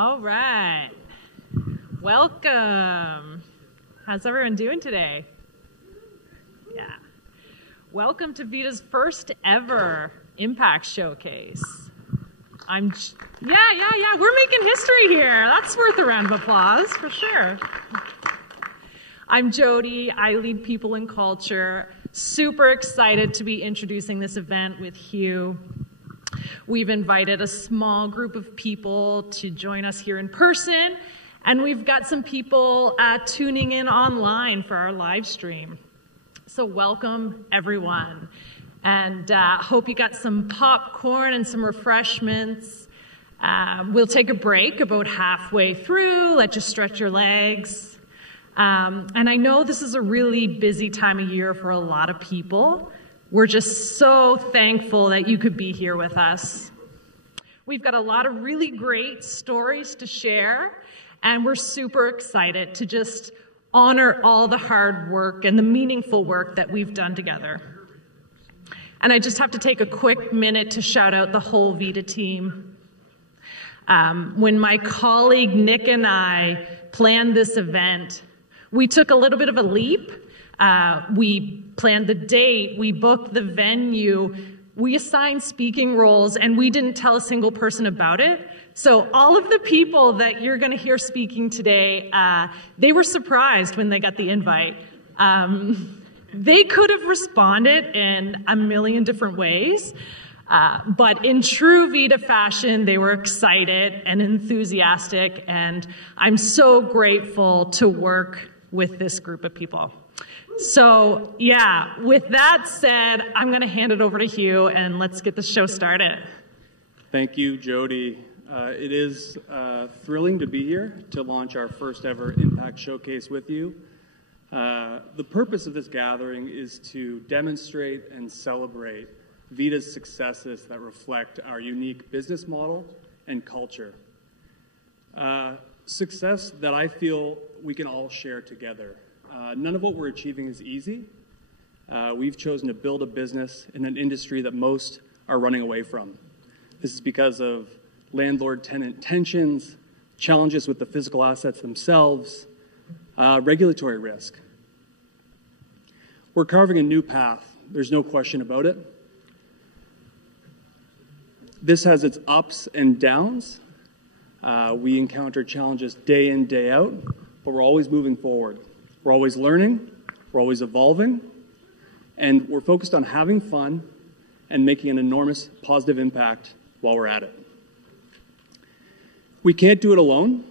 All right. Welcome. How's everyone doing today? Yeah. Welcome to VIDA's first ever Impact Showcase. Yeah, we're making history here. That's worth a round of applause for sure. I'm Jody. I lead people and culture. Super excited to be introducing this event with Hugh. We've invited a small group of people to join us here in person, and we've got some people tuning in online for our live stream. So welcome, everyone, and hope you got some popcorn and some refreshments. We'll take a break about halfway through, let you stretch your legs. And I know this is a really busy time of year for a lot of people. We're just so thankful that you could be here with us. We've got a lot of really great stories to share, and we're super excited to just honor all the hard work and the meaningful work that we've done together. And I just have to take a quick minute to shout out the whole VIDA team. When my colleague Nick and I planned this event, we took a little bit of a leap. We planned the date, we booked the venue, we assigned speaking roles, and we didn't tell a single person about it. So all of the people that you're going to hear speaking today, they were surprised when they got the invite. They could have responded in a million different ways, but in true VIDA fashion, they were excited and enthusiastic, and I'm so grateful to work with this group of people. So yeah, with that said, I'm going to hand it over to Hugh, and let's get the show started. Thank you, Jody. It is thrilling to be here to launch our first ever Impact Showcase with you. The purpose of this gathering is to demonstrate and celebrate VIDA's successes that reflect our unique business model and culture. Success that I feel we can all share together. None of what we're achieving is easy. We've chosen to build a business in an industry that most are running away from. This is because of landlord-tenant tensions, challenges with the physical assets themselves, regulatory risk. We're carving a new path. There's no question about it. This has its ups and downs. We encounter challenges day in, day out, but we're always moving forward. We're always learning, we're always evolving, and we're focused on having fun and making an enormous positive impact while we're at it. We can't do it alone.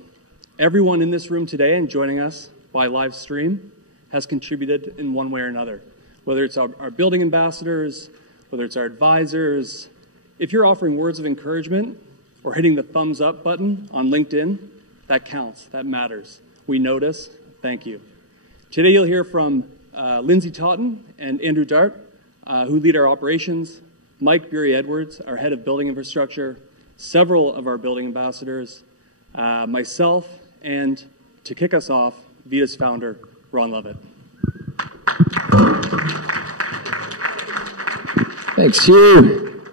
Everyone in this room today and joining us by live stream has contributed in one way or another, whether it's our building ambassadors, whether it's our advisors. If you're offering words of encouragement or hitting the thumbs up button on LinkedIn, that counts, that matters. We notice, thank you. Today you'll hear from Lindsay Totten and Andrew Dart, who lead our operations, Mike Bury-Edwards, our head of building infrastructure, several of our building ambassadors, myself, and to kick us off, VIDA's founder, Ron Lovett. Thanks, Hugh.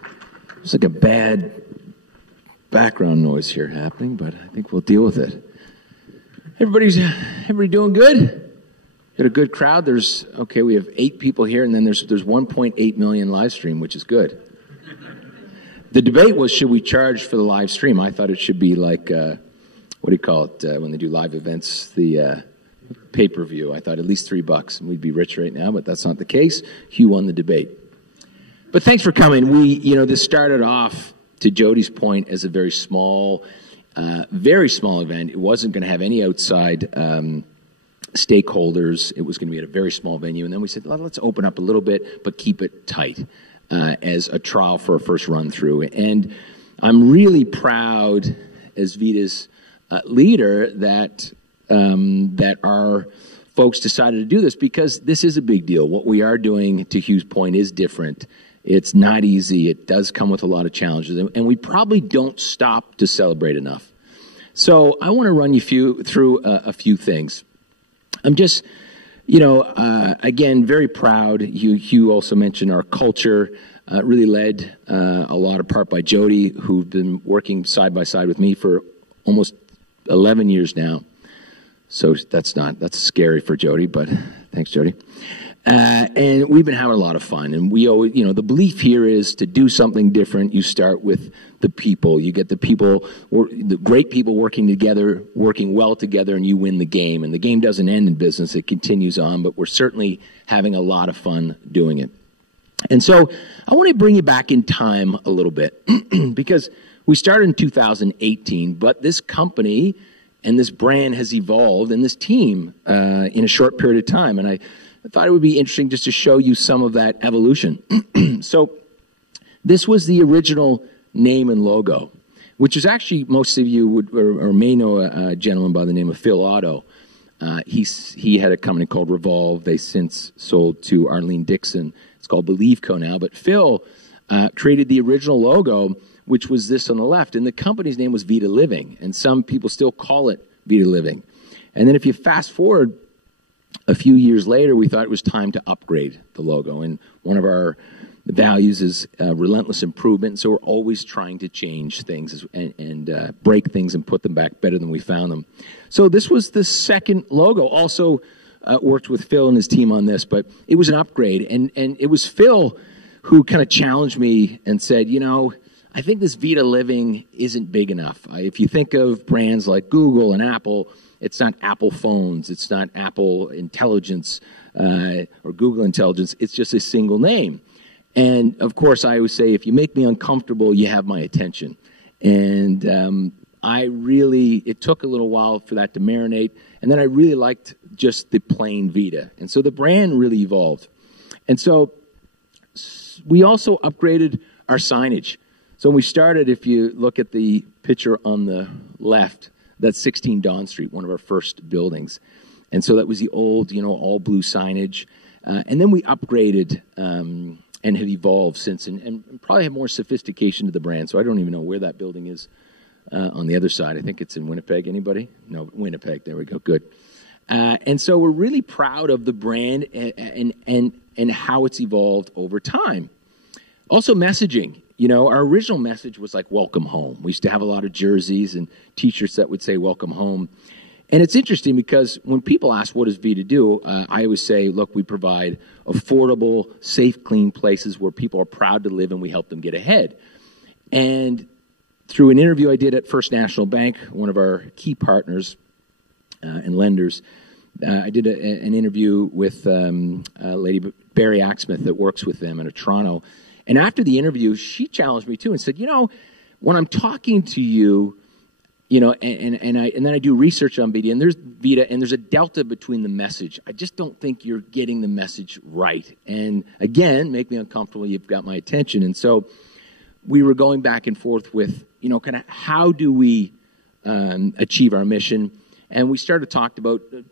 There's like a bad background noise here happening, but I think we'll deal with it. Everybody doing good? Got a good crowd. We have 8 people here, and then there's 1.8 million live stream, which is good. The debate was, should we charge for the live stream? I thought it should be like, what do you call it, when they do live events, the pay-per-view. I thought at least $3, and we'd be rich right now, but that's not the case. Hugh won the debate. But thanks for coming. This started off, to Jody's point, as a very small event. It wasn't going to have any outside stakeholders. It was going to be at a very small venue. And then we said, let's open up a little bit, but keep it tight as a trial for a first run through. And I'm really proud as VIDA's leader that our folks decided to do this, because this is a big deal. What we are doing, to Hugh's point, is different. It's not easy. It does come with a lot of challenges. And we probably don't stop to celebrate enough. So I want to run you through a few things. I'm just, again, very proud. Hugh also mentioned our culture, really led a lot of part by Jody, who've been working side by side with me for almost 11 years now. So that's scary for Jody, but thanks, Jody. And we've been having a lot of fun. And we always, the belief here is to do something different. You start with the people. You get the people, the great people working together, working well together, and you win the game. And the game doesn't end in business. It continues on, but we're certainly having a lot of fun doing it. And so I want to bring you back in time a little bit because we started in 2018, but this company and this brand has evolved and this team in a short period of time. And I thought it would be interesting just to show you some of that evolution. So this was the original name and logo, which is actually, most of you would or may know a gentleman by the name of Phil Otto. He had a company called Revolve. They since sold to Arlene Dixon. It's called Believe Co. now. But Phil created the original logo, which was this on the left. And the company's name was VIDA Living. And some people still call it VIDA Living. And then if you fast forward a few years later, we thought it was time to upgrade the logo. And one of our values is relentless improvement. So we're always trying to change things and break things and put them back better than we found them. So this was the second logo. Also worked with Phil and his team on this, but it was an upgrade. And it was Phil who kind of challenged me and said, I think this VIDA Living isn't big enough. If you think of brands like Google and Apple, it's not Apple phones, it's not Apple Intelligence or Google Intelligence, it's just a single name. And of course, I always say, if you make me uncomfortable, you have my attention. And it took a little while for that to marinate. And then I really liked just the plain VIDA. And so the brand really evolved. And so we also upgraded our signage. So when we started, if you look at the picture on the left, that's 16 Don Street, one of our first buildings. And so that was the old, all blue signage. And then we upgraded and have evolved since and probably have more sophistication to the brand. So I don't even know where that building is on the other side. I think it's in Winnipeg. Anybody? No, Winnipeg. There we go. Good. And so we're really proud of the brand and how it's evolved over time. Also messaging. Our original message was like, welcome home. We used to have a lot of jerseys and T-shirts that would say, welcome home. And it's interesting because when people ask, what does VIDA do? I always say, look, we provide affordable, safe, clean places where people are proud to live and we help them get ahead. And through an interview I did at First National Bank, one of our key partners and lenders, I did an interview with Lady Barry Axsmith that works with them in Toronto. And after the interview, she challenged me too and said, when I'm talking to you, and then I do research on VIDA, and there's VIDA, and there's a delta between the message. I just don't think you're getting the message right. And again, make me uncomfortable. You've got my attention. And so we were going back and forth with, kind of how do we achieve our mission? And we started talking about the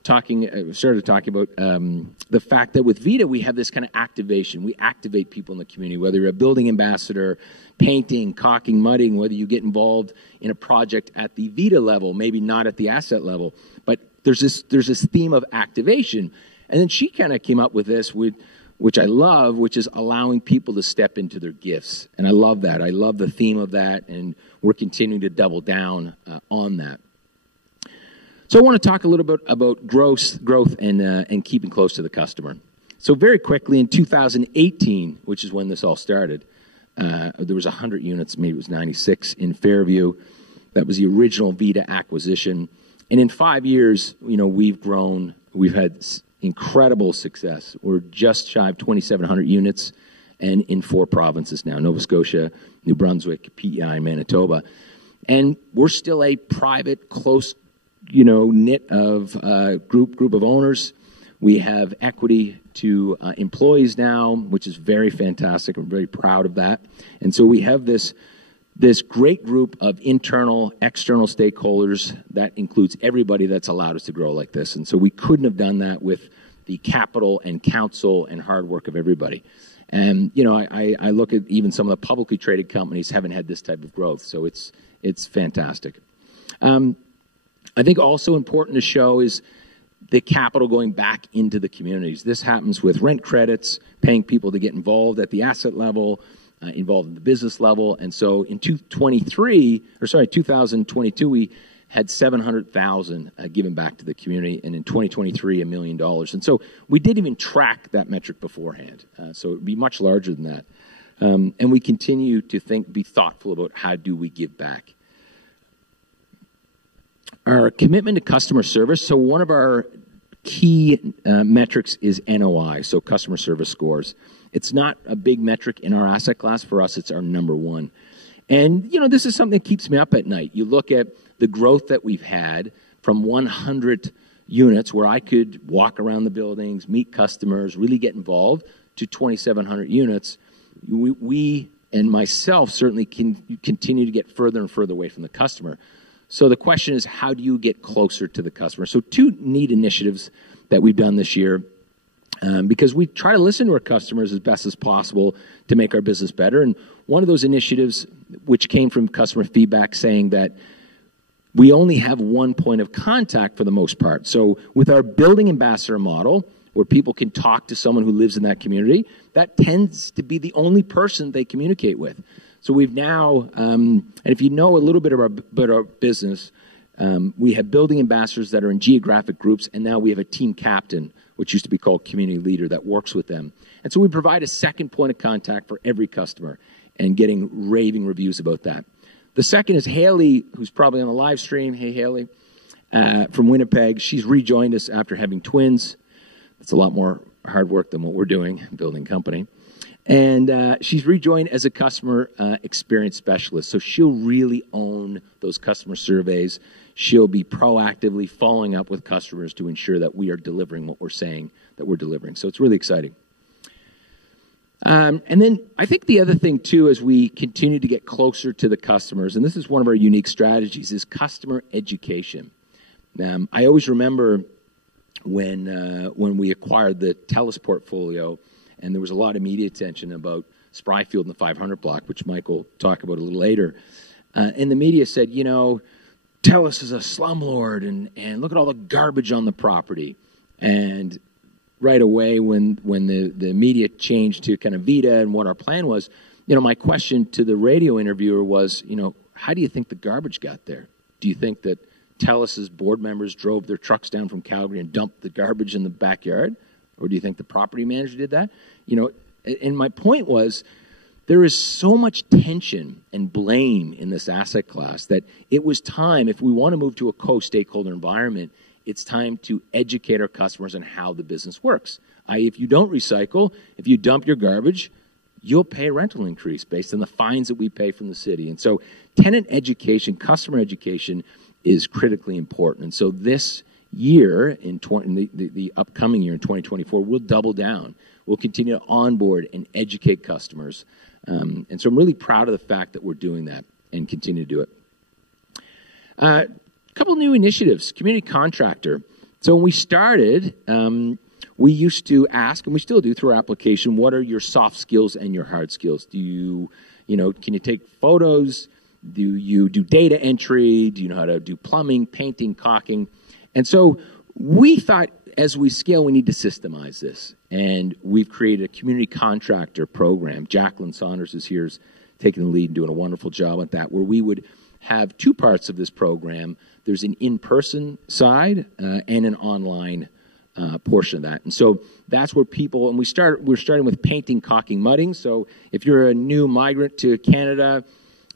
fact that with VIDA, we have this kind of activation. We activate people in the community, whether you're a building ambassador, painting, caulking, mudding, whether you get involved in a project at the VIDA level, maybe not at the asset level. But there's this theme of activation. And then she kind of came up with this, which I love, which is allowing people to step into their gifts. And I love that. I love the theme of that, and we're continuing to double down on that. So I want to talk a little bit about growth and keeping close to the customer. So very quickly, in 2018, which is when this all started, there was 100 units, maybe it was 96 in Fairview. That was the original VIDA acquisition. And in 5 years, we've grown. We've had incredible success. We're just shy of 2,700 units and in 4 provinces now, Nova Scotia, New Brunswick, PEI, and Manitoba. And we're still a private, close knit of group of owners. We have equity to employees now, which is very fantastic. I'm very proud of that. And so we have this great group of internal, external stakeholders that includes everybody that's allowed us to grow like this. And so we couldn't have done that with the capital and counsel and hard work of everybody. And, I look at even some of the publicly traded companies haven't had this type of growth. So it's fantastic. I think also important to show is the capital going back into the communities. This happens with rent credits, paying people to get involved at the asset level, involved in the business level. And so in 2022, we had $700,000 given back to the community, and in 2023, $1 million. And so we didn't even track that metric beforehand. So it would be much larger than that. And we continue to be thoughtful about how do we give back. Our commitment to customer service. So one of our key metrics is NOI, so customer service scores. It's not a big metric in our asset class. For us, it's our number one. And, this is something that keeps me up at night. You look at the growth that we've had from 100 units where I could walk around the buildings, meet customers, really get involved, to 2,700 units. We and myself certainly can continue to get further and further away from the customer. So the question is, how do you get closer to the customer? So two neat initiatives that we've done this year, because we try to listen to our customers as best as possible to make our business better. And one of those initiatives, which came from customer feedback, saying that we only have one point of contact for the most part. So with our building ambassador model, where people can talk to someone who lives in that community, that tends to be the only person they communicate with. So we've now, and if you know a little bit about our business, we have building ambassadors that are in geographic groups, and now we have a team captain, which used to be called community leader, that works with them. And so we provide a second point of contact for every customer, and getting raving reviews about that. The second is Haley, who's probably on the live stream. Hey, Haley, from Winnipeg. She's rejoined us after having twins. It's a lot more hard work than what we're doing, building a company. And she's rejoined as a customer experience specialist. So she'll really own those customer surveys. She'll be proactively following up with customers to ensure that we are delivering what we're saying that we're delivering. So it's really exciting. And then I think the other thing, too, as we continue to get closer to the customers, and this is one of our unique strategies, is customer education. I always remember when we acquired the TELUS portfolio, and there was a lot of media attention about Spryfield and the 500 block, which Mike will talk about a little later. And the media said, TELUS is a slumlord, and look at all the garbage on the property. And right away, when the media changed to kind of VIDA and what our plan was, my question to the radio interviewer was, how do you think the garbage got there? Do you think that TELUS's board members drove their trucks down from Calgary and dumped the garbage in the backyard? Or do you think the property manager did that? And my point was, there is so much tension and blame in this asset class that it was time, if we want to move to a co-stakeholder environment, it's time to educate our customers on how the business works. If you don't recycle, if you dump your garbage, you'll pay a rental increase based on the fines that we pay from the city. And so tenant education, customer education is critically important. And so this year, in the upcoming year in 2024, we'll double down. We'll continue to onboard and educate customers. And so I'm really proud of the fact that we're doing that and continue to do it. A couple of new initiatives, community contractor. So when we started, we used to ask, and we still do through our application, what are your soft skills and your hard skills? Can you take photos? Do you do data entry? Do you know how to do plumbing, painting, caulking? And so we thought, as we scale, we need to systemize this. And we've created a community contractor program. Jacqueline Saunders is here, taking the lead and doing a wonderful job at that, where we would have two parts of this program. There's an in-person side and an online portion of that. And so that's where people, and we're starting with painting, caulking, mudding. So if you're a new migrant to Canada,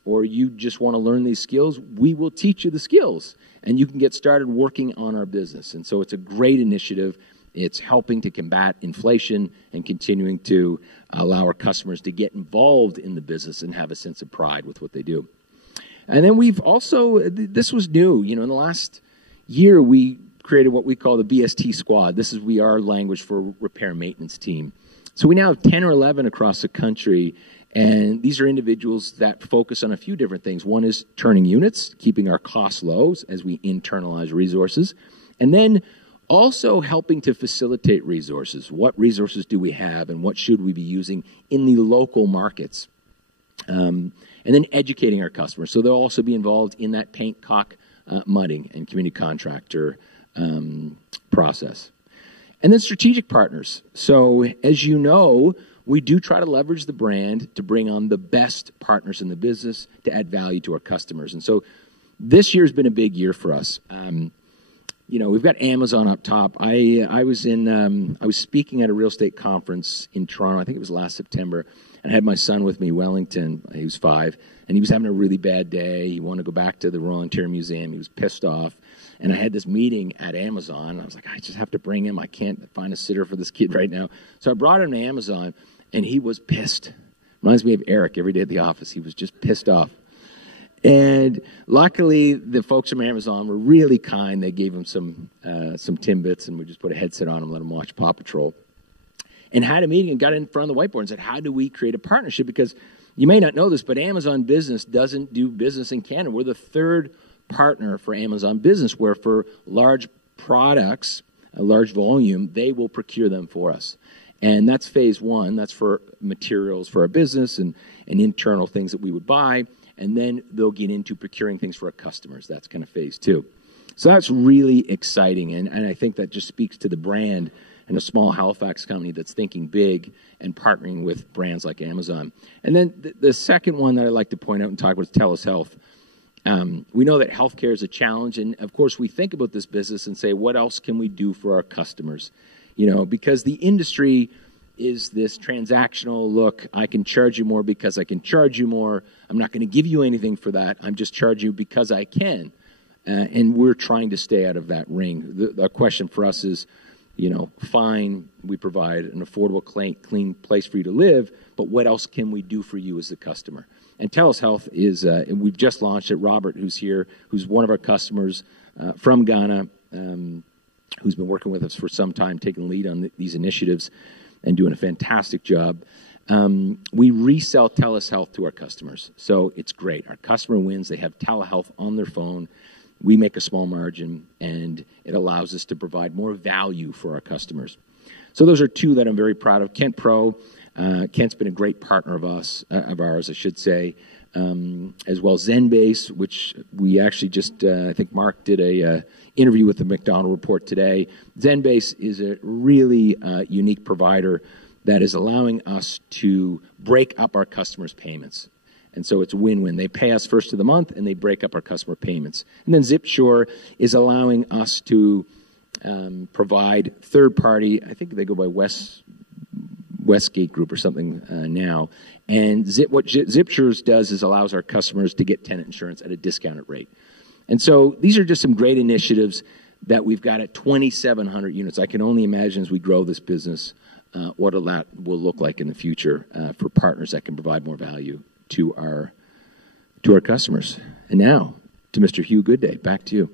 or you just want to learn these skills, we will teach you the skills, and you can get started working on our business. And so it's a great initiative. It's helping to combat inflation and continuing to allow our customers to get involved in the business and have a sense of pride with what they do. And then we've also, this was new, in the last year, we created what we call the BST squad. This is our language for repair and maintenance team. So we now have 10 or 11 across the country. And these are individuals that focus on a few different things. One is turning units, keeping our costs low as we internalize resources. And then also helping to facilitate resources. What resources do we have, and what should we be using in the local markets? And then educating our customers. So they'll also be involved in that paint, caulk, mudding, and community contractor process. And then strategic partners. So as you know, we do try to leverage the brand to bring on the best partners in the business to add value to our customers. And so this year's been a big year for us. We've got Amazon up top. I was speaking at a real estate conference in Toronto. I think it was last September, and I had my son with me, Wellington. He was 5, and he was having a really bad day. He wanted to go back to the Royal Ontario Museum. He was pissed off, and I had this meeting at Amazon. I was like, I just have to bring him. I can't find a sitter for this kid right now. So I brought him to Amazon, and he was pissed. Reminds me of Eric every day at the office. He was just pissed off. And luckily, the folks from Amazon were really kind. They gave him some Timbits, and we just put a headset on him, let him watch Paw Patrol. And had a meeting and got in front of the whiteboard and said, how do we create a partnership? Because you may not know this, but Amazon Business doesn't do business in Canada. We're the third partner for Amazon Business, where for large products, a large volume, they will procure them for us. And that's phase 1. That's for materials for our business and internal things that we would buy. And then they'll get into procuring things for our customers. That's kind of phase 2. So that's really exciting. And I think that just speaks to the brand and a small Halifax company that's thinking big and partnering with brands like Amazon. And then the second one that I'd like to point out and talk about is TELUS Health. We know that healthcare is a challenge. And, of course, we think about this business and say, what else can we do for our customers? Because the industry is this transactional look. I can charge you more because I can charge you more. I'm not going to give you anything for that. I'm just charging you because I can. And we're trying to stay out of that ring. The question for us is, fine, we provide an affordable, clean place for you to live, but what else can we do for you as a customer? And TELUS Health is, we've just launched it. Robert, who's here, who's one of our customers from Ghana, who's been working with us for some time, taking the lead on these initiatives and doing a fantastic job. We resell TELUS Health to our customers. So it's great. Our customer wins. They have telehealth on their phone. We make a small margin, and it allows us to provide more value for our customers. So those are 2 that I'm very proud of. Kent Pro. Kent's been a great partner of ours, I should say, as well as Zenbase, which we actually just, I think Mark did a interview with the McDonald Report today. Zenbase is a really unique provider that is allowing us to break up our customers' payments. And so it's a win-win. They pay us first of the month, and they break up our customer payments. And then ZipSure is allowing us to provide third-party, I think they go by Westgate Group or something now. And what ZipSure does is allows our customers to get tenant insurance at a discounted rate. And so these are just some great initiatives that we've got at 2,700 units. I can only imagine as we grow this business what that will look like in the future for partners that can provide more value to our customers. And now to Mr. Hugh Goodday. Back to you.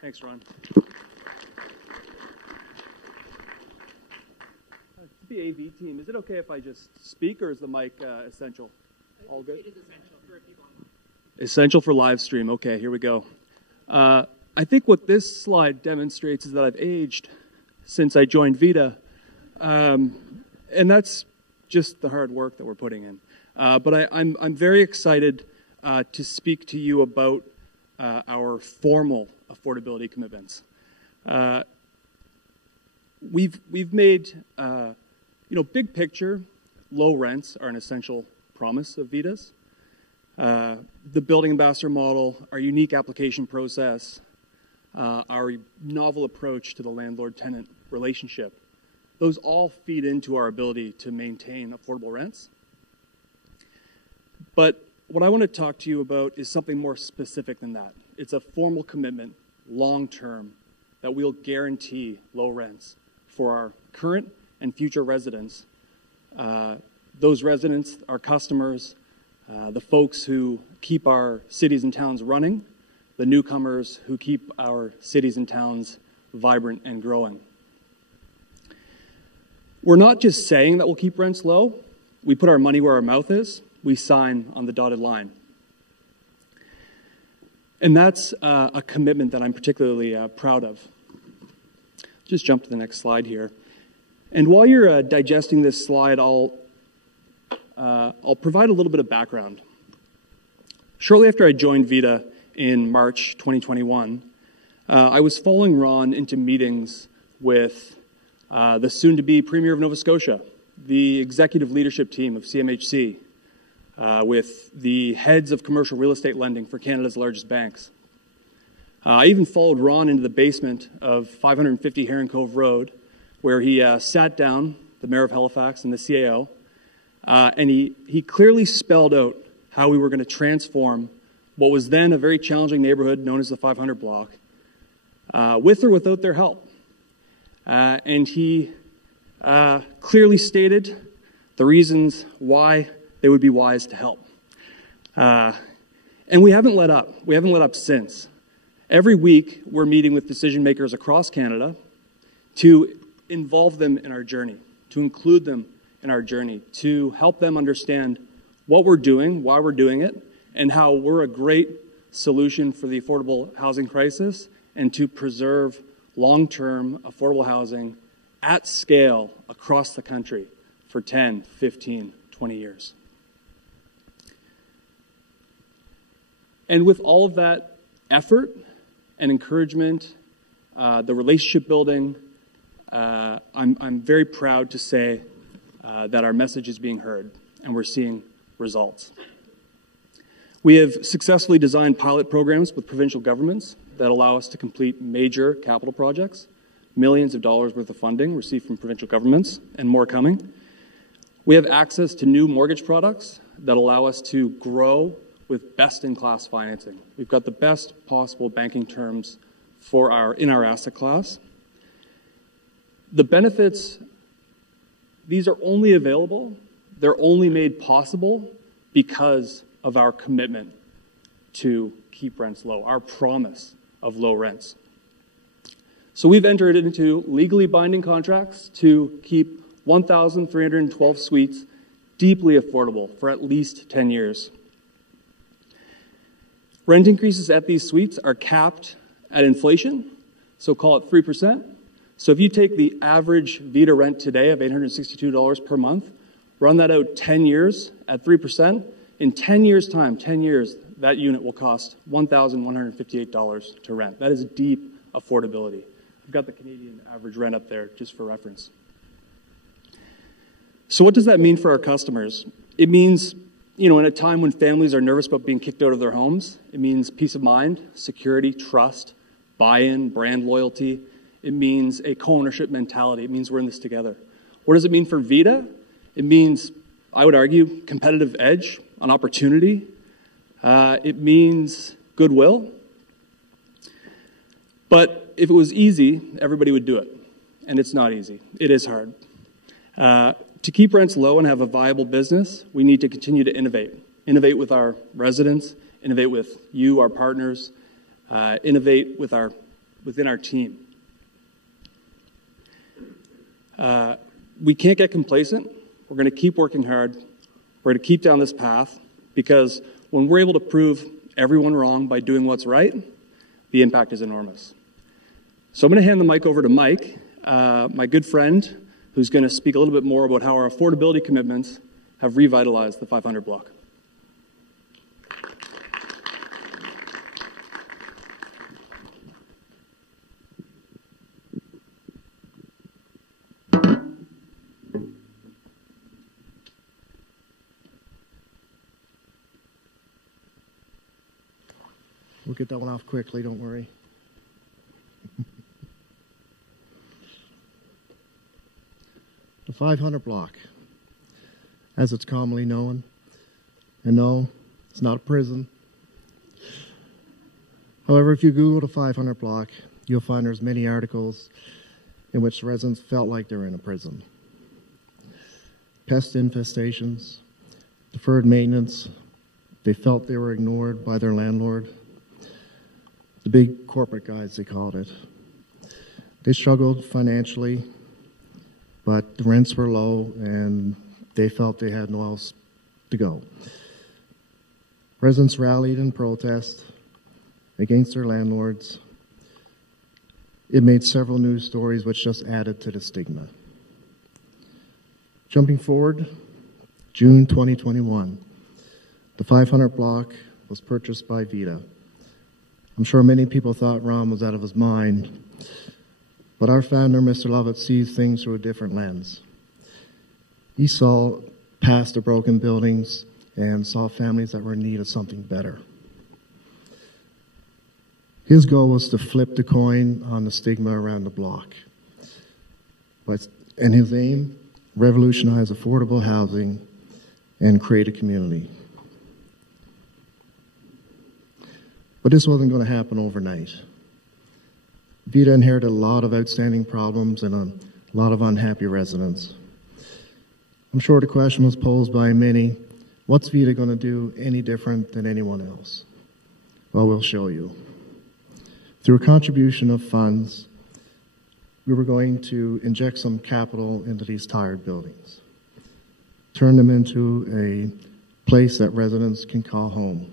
Thanks, Ron. The AV team, is it okay if I just speak, or is the mic essential? All good? It is essential for people online. Essential for live stream. Okay, here we go. I think what this slide demonstrates is that I've aged since I joined VIDA, and that's just the hard work that we're putting in. But I'm very excited to speak to you about our formal affordability commitments. We've made big picture, low rents are an essential promise of VIDA's. The building ambassador model, our unique application process, our novel approach to the landlord-tenant relationship, those all feed into our ability to maintain affordable rents. But what I want to talk to you about is something more specific than that. It's a formal commitment, long-term, that we'll guarantee low rents for our current and future residents. Those residents, our customers, the folks who keep our cities and towns running, the newcomers who keep our cities and towns vibrant and growing. We're not just saying that we'll keep rents low. We put our money where our mouth is. We sign on the dotted line. And that's a commitment that I'm particularly proud of. Just jump to the next slide here. And while you're digesting this slide, I'll provide a little bit of background. Shortly after I joined VIDA in March 2021, I was following Ron into meetings with the soon-to-be Premier of Nova Scotia, the executive leadership team of CMHC, with the heads of commercial real estate lending for Canada's largest banks. I even followed Ron into the basement of 550 Heron Cove Road, where he sat down, the mayor of Halifax and the CAO, and he clearly spelled out how we were going to transform what was then a very challenging neighborhood known as the 500 block, with or without their help. And he clearly stated the reasons why they would be wise to help. And we haven't let up. We haven't let up since. Every week, we're meeting with decision makers across Canada to involve them in our journey, to include them in our journey, to help them understand what we're doing, why we're doing it, and how we're a great solution for the affordable housing crisis and to preserve long-term affordable housing at scale across the country for 10, 15, 20 years. And with all of that effort and encouragement, the relationship building, I'm very proud to say that our message is being heard and we're seeing results. We have successfully designed pilot programs with provincial governments that allow us to complete major capital projects, millions of dollars worth of funding received from provincial governments, and more coming. We have access to new mortgage products that allow us to grow with best-in-class financing. We've got the best possible banking terms in our asset class. The benefits, these are only available, they're only made possible because of our commitment to keep rents low, our promise of low rents. So we've entered into legally binding contracts to keep 1,312 suites deeply affordable for at least 10 years. Rent increases at these suites are capped at inflation, so call it 3%. So if you take the average VIDA rent today of $862 per month, run that out 10 years at 3%, in 10 years' time, 10 years, that unit will cost $1,158 to rent. That is deep affordability. I've got the Canadian average rent up there just for reference. So what does that mean for our customers? It means, in a time when families are nervous about being kicked out of their homes, it means peace of mind, security, trust, buy-in, brand loyalty. It means a co-ownership mentality. It means we're in this together. What does it mean for VIDA? It means, I would argue, competitive edge, an opportunity. It means goodwill. But if it was easy, everybody would do it. And it's not easy. It is hard. To keep rents low and have a viable business, we need to continue to innovate. Innovate with our residents, innovate with you, our partners, innovate within our team. We can't get complacent. We're going to keep working hard. We're going to keep down this path because when we're able to prove everyone wrong by doing what's right, the impact is enormous. So I'm going to hand the mic over to Mike, my good friend, who's going to speak a little bit more about how our affordability commitments have revitalized the 500 block. We'll get that one off quickly, don't worry. The 500 block, as it's commonly known. And no, it's not a prison. However, if you Google the 500 block, you'll find there's many articles in which the residents felt like they were in a prison. Pest infestations, deferred maintenance, they felt they were ignored by their landlord. The big corporate guys, they called it. They struggled financially, but the rents were low and they felt they had nowhere else to go. Residents rallied in protest against their landlords. It made several news stories which just added to the stigma. Jumping forward, June 2021, the 500 block was purchased by VIDA. I'm sure many people thought Ron was out of his mind, but our founder, Mr. Lovett, sees things through a different lens. He saw past the broken buildings and saw families that were in need of something better. His goal was to flip the coin on the stigma around the block. And his aim, revolutionize affordable housing and create a community. But this wasn't going to happen overnight. VIDA inherited a lot of outstanding problems and a lot of unhappy residents. I'm sure the question was posed by many, what's VIDA going to do any different than anyone else? Well, we'll show you. Through a contribution of funds, we were going to inject some capital into these tired buildings, turn them into a place that residents can call home.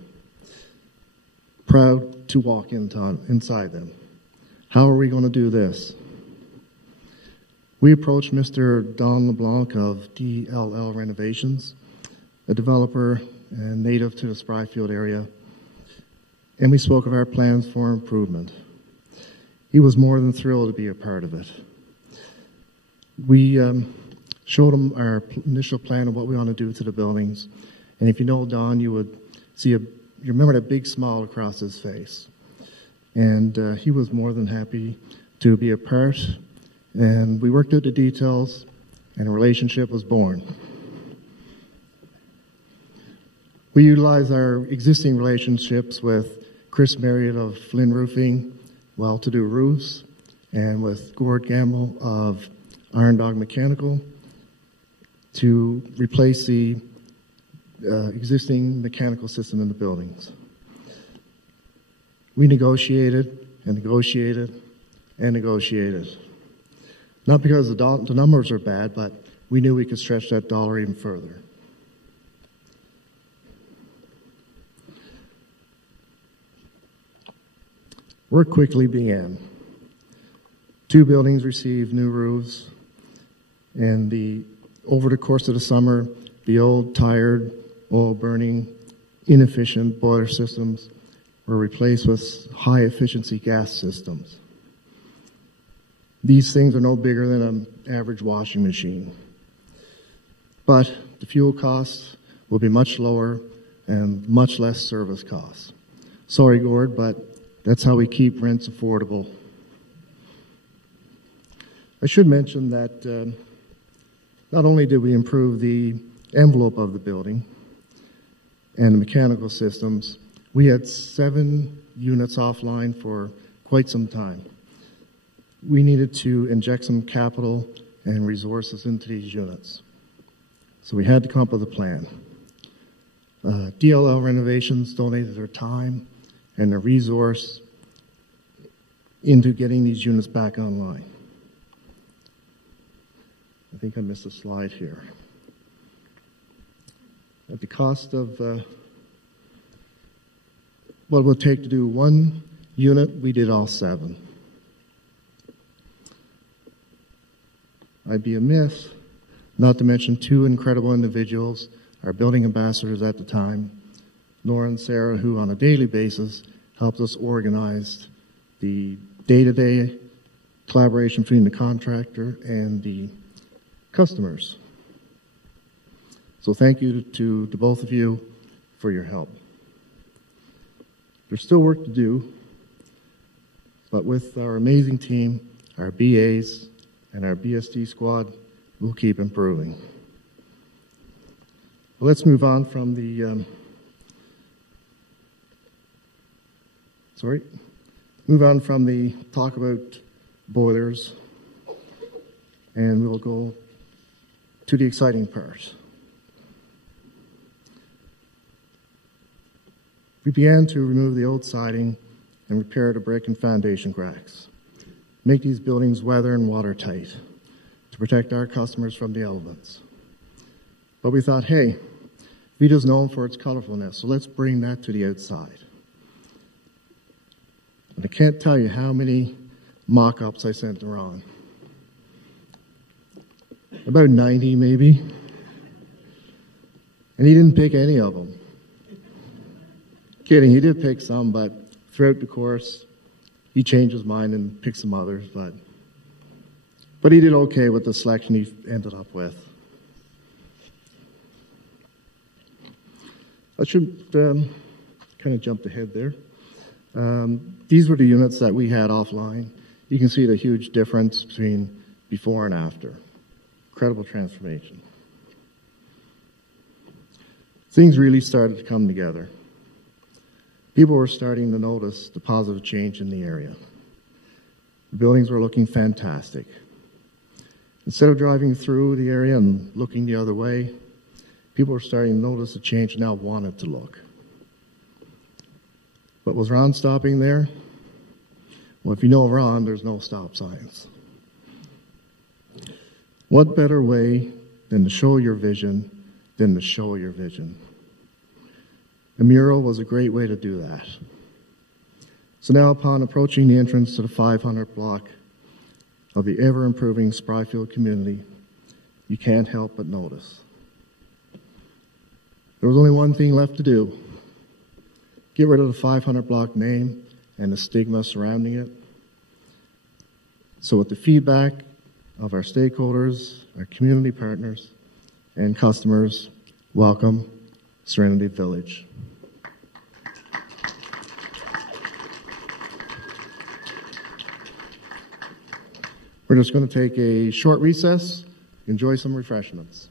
Proud to walk inside them. How are we going to do this? We approached Mr. Don LeBlanc of DLL Renovations, a developer and native to the Spryfield area, and we spoke of our plans for improvement. He was more than thrilled to be a part of it. We showed him our initial plan of what we want to do to the buildings, and if you know Don, you would see you remember that big smile across his face. And he was more than happy to be a part. And we worked out the details, and a relationship was born. We utilized our existing relationships with Chris Marriott of Flynn Roofing, Well-To-Do Roofs, and with Gord Gamble of Iron Dog Mechanical to replace the existing mechanical system in the buildings. We negotiated and negotiated and negotiated. Not because the numbers are bad, but we knew we could stretch that dollar even further. Work quickly began. 2 buildings received new roofs, and over the course of the summer, the old, tired, oil-burning, inefficient boiler systems were replaced with high-efficiency gas systems. These things are no bigger than an average washing machine. But the fuel costs will be much lower and much less service costs. Sorry, Gord, but that's how we keep rents affordable. I should mention that not only did we improve the envelope of the building and the mechanical systems, we had 7 units offline for quite some time. We needed to inject some capital and resources into these units. So we had to come up with a plan. DLL Renovations donated their time and their resource into getting these units back online. I think I missed a slide here. At the cost of what it would take to do 1 unit, we did all 7. I'd be amiss not to mention 2 incredible individuals, our building ambassadors at the time, Nora and Sarah, who on a daily basis helped us organize the day-to-day collaboration between the contractor and the customers. So thank you to both of you for your help. There's still work to do, but with our amazing team, our BAs, and our BSD squad, we'll keep improving. Well, let's move on from the talk about boilers, and we'll go to the exciting part. We began to remove the old siding and repair the brick and foundation cracks. Make these buildings weather and watertight to protect our customers from the elements. But we thought, hey, VIDA's known for its colorfulness, so let's bring that to the outside. And I can't tell you how many mock-ups I sent to Ron. About 90, maybe. And he didn't pick any of them. Kidding, he did pick some, but throughout the course, he changed his mind and picked some others, but he did okay with the selection he ended up with. I should kind of jumped ahead there. These were the units that we had offline. You can see the huge difference between before and after. Incredible transformation. Things really started to come together. People were starting to notice the positive change in the area. The buildings were looking fantastic. Instead of driving through the area and looking the other way, people were starting to notice the change and now wanted to look. But was Ron stopping there? Well, if you know Ron, there's no stop signs. What better way than to show your vision than to show your vision? A mural was a great way to do that. So now, upon approaching the entrance to the 500 block of the ever-improving Spryfield community, you can't help but notice. There was only one thing left to do. Get rid of the 500 block name and the stigma surrounding it. So with the feedback of our stakeholders, our community partners, and customers, welcome Serenity Village. We're just going to take a short recess, enjoy some refreshments.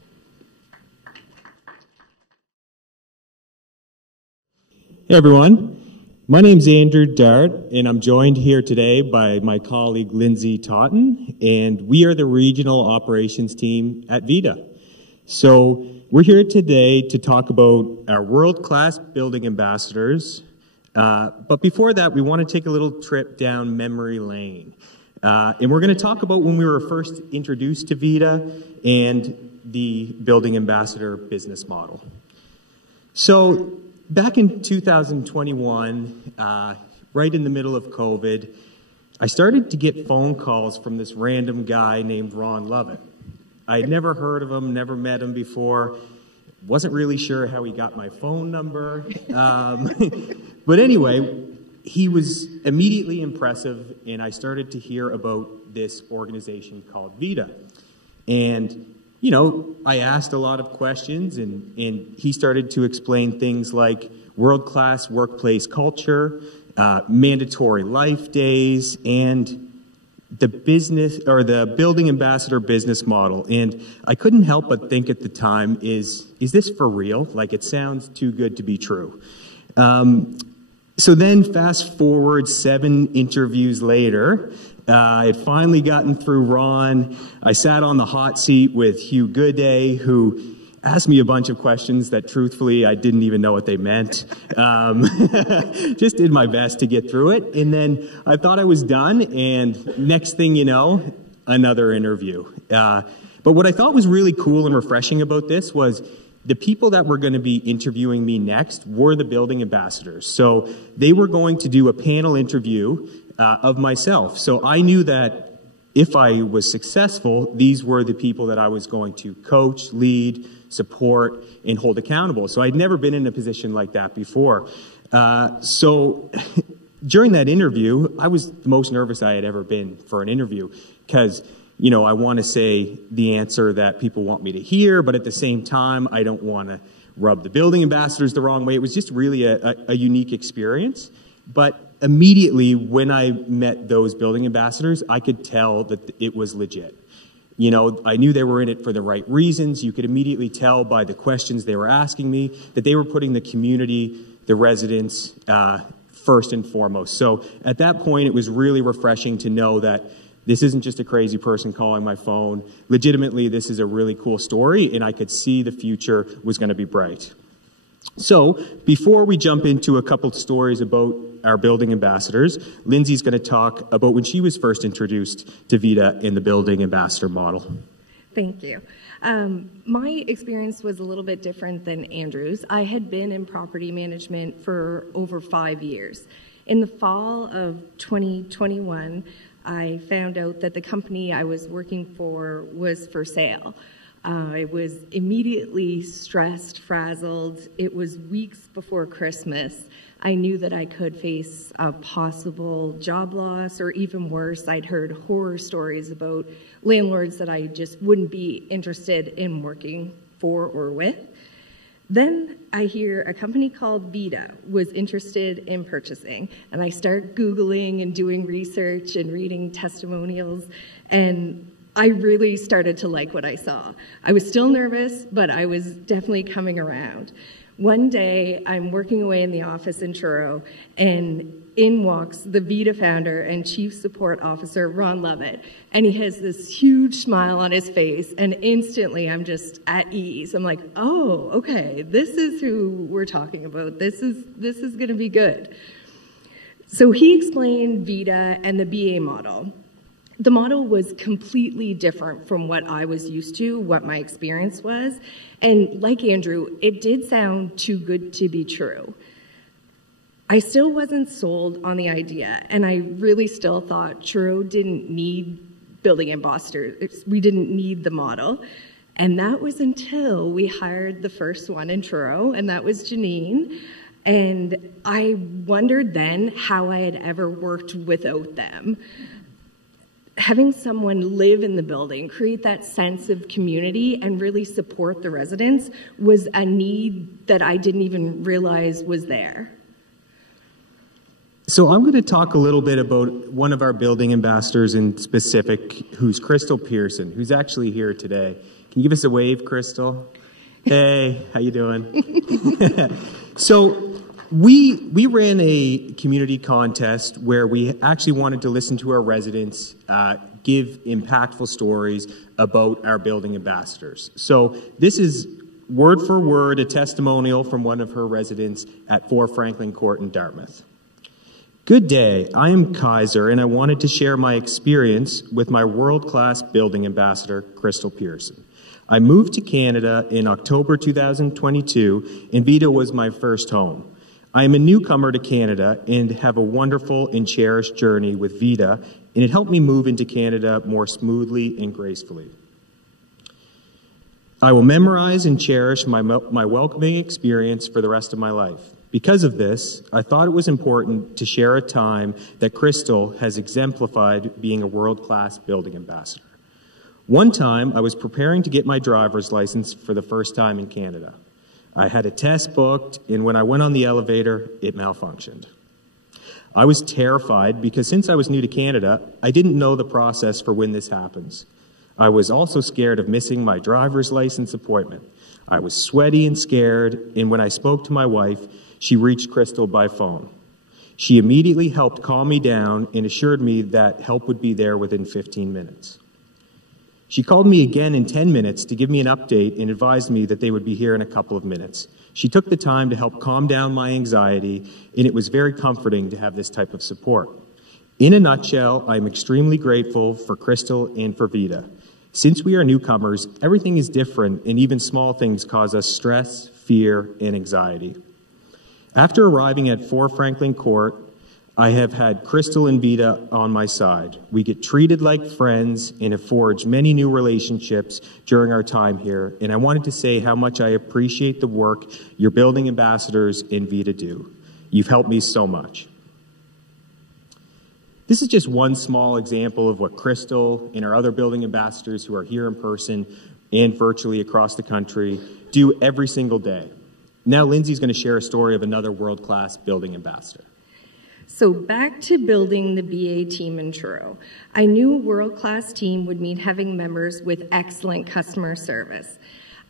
Hey everyone, my name's Andrew Dart, and I'm joined here today by my colleague Lindsay Totten, and we are the regional operations team at VIDA. So we're here today to talk about our world-class building ambassadors, but before that we want to take a little trip down memory lane. And we're going to talk about when we were first introduced to VIDA and the building ambassador business model. So back in 2021, right in the middle of COVID, I started to get phone calls from this random guy named Ron Lovett. I had never heard of him, never met him before, wasn't really sure how he got my phone number. But anyway, he was immediately impressive, and I started to hear about this organization called VIDA. And, you know, I asked a lot of questions, and he started to explain things like world-class workplace culture, mandatory life days, and the business, or the building ambassador business model. And I couldn't help but think at the time, is this for real? Like, it sounds too good to be true. So then fast forward 7 interviews later, I had finally gotten through Ron. I sat on the hot seat with Hugh Gooday, who asked me a bunch of questions that truthfully I didn't even know what they meant. Just did my best to get through it. And then I thought I was done, and next thing you know, another interview. But what I thought was really cool and refreshing about this was the people that were going to be interviewing me next were the building ambassadors. So they were going to do a panel interview of myself. So I knew that if I was successful, these were the people that I was going to coach, lead, support, and hold accountable. So I'd never been in a position like that before. So during that interview, I was the most nervous I had ever been for an interview because, you know, I want to say the answer that people want me to hear, but at the same time, I don't want to rub the building ambassadors the wrong way. It was just really a unique experience. But immediately when I met those building ambassadors, I could tell that it was legit. You know, I knew they were in it for the right reasons. You could immediately tell by the questions they were asking me that they were putting the community, the residents, first and foremost. So at that point, it was really refreshing to know that this isn't just a crazy person calling my phone. Legitimately, this is a really cool story, and I could see the future was going to be bright. So before we jump into a couple of stories about our building ambassadors, Lindsay's going to talk about when she was first introduced to VIDA in the building ambassador model. Thank you. My experience was a little bit different than Andrew's. I had been in property management for over 5 years. In the fall of 2021, I found out that the company I was working for was for sale. I was immediately stressed, frazzled. It was weeks before Christmas. I knew that I could face a possible job loss, or even worse, I'd heard horror stories about landlords that I just wouldn't be interested in working for or with. Then I hear a company called VIDA was interested in purchasing, and I start Googling and doing research and reading testimonials, and I really started to like what I saw. I was still nervous, but I was definitely coming around. One day, I'm working away in the office in Truro, and in walks the VIDA founder and Chief Support Officer, Ron Lovett, and he has this huge smile on his face, and instantly I'm just at ease. I'm like, oh, okay, this is who we're talking about. This is going to be good. So he explained VIDA and the BA model. The model was completely different from what I was used to, what my experience was, and like Andrew, it did sound too good to be true. I still wasn't sold on the idea, and I really still thought Truro didn't need building ambassadors. We didn't need the model. And that was until we hired the first one in Truro, and that was Janine. And I wondered then how I had ever worked without them. Having someone live in the building, create that sense of community, and really support the residents was a need that I didn't even realize was there. So I'm going to talk a little bit about one of our building ambassadors in specific, who's Crystal Pearson, who's actually here today. Can you give us a wave, Crystal? Hey, how you doing? So we ran a community contest where we actually wanted to listen to our residents give impactful stories about our building ambassadors. So this is word for word a testimonial from one of her residents at 4 Franklin Court in Dartmouth. Good day, I am Kaiser, and I wanted to share my experience with my world-class building ambassador, Crystal Pearson. I moved to Canada in October 2022, and VIDA was my first home. I am a newcomer to Canada and have a wonderful and cherished journey with VIDA, and it helped me move into Canada more smoothly and gracefully. I will memorize and cherish my welcoming experience for the rest of my life. Because of this, I thought it was important to share a time that Crystal has exemplified being a world-class building ambassador. One time, I was preparing to get my driver's license for the first time in Canada. I had a test booked, and when I went on the elevator, it malfunctioned. I was terrified because since I was new to Canada, I didn't know the process for when this happens. I was also scared of missing my driver's license appointment. I was sweaty and scared, and when I spoke to my wife, she reached Crystal by phone. She immediately helped calm me down and assured me that help would be there within 15 minutes. She called me again in 10 minutes to give me an update and advised me that they would be here in a couple of minutes. She took the time to help calm down my anxiety, and it was very comforting to have this type of support. In a nutshell, I am extremely grateful for Crystal and for VIDA. Since we are newcomers, everything is different, and even small things cause us stress, fear, and anxiety. After arriving at 4 Franklin Court, I have had Crystal and VIDA on my side. We get treated like friends and have forged many new relationships during our time here, and I wanted to say how much I appreciate the work your building ambassadors and VIDA do. You've helped me so much. This is just one small example of what Crystal and our other building ambassadors who are here in person and virtually across the country do every single day. Now Lindsay's going to share a story of another world-class building ambassador. So back to building the BA team in Truro. I knew a world-class team would mean having members with excellent customer service.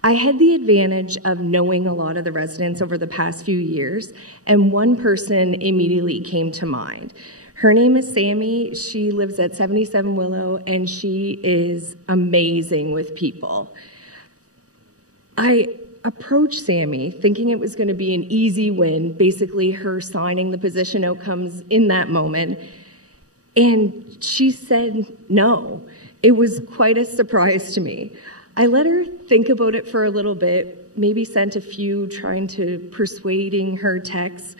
I had the advantage of knowing a lot of the residents over the past few years, and one person immediately came to mind. Her name is Sammy. She lives at 77 Willow, and she is amazing with people. I approached Sammy thinking it was going to be an easy win, basically her signing the position outcomes in that moment, and she said no. It was quite a surprise to me. I let her think about it for a little bit, maybe sent a few trying to persuading her texts,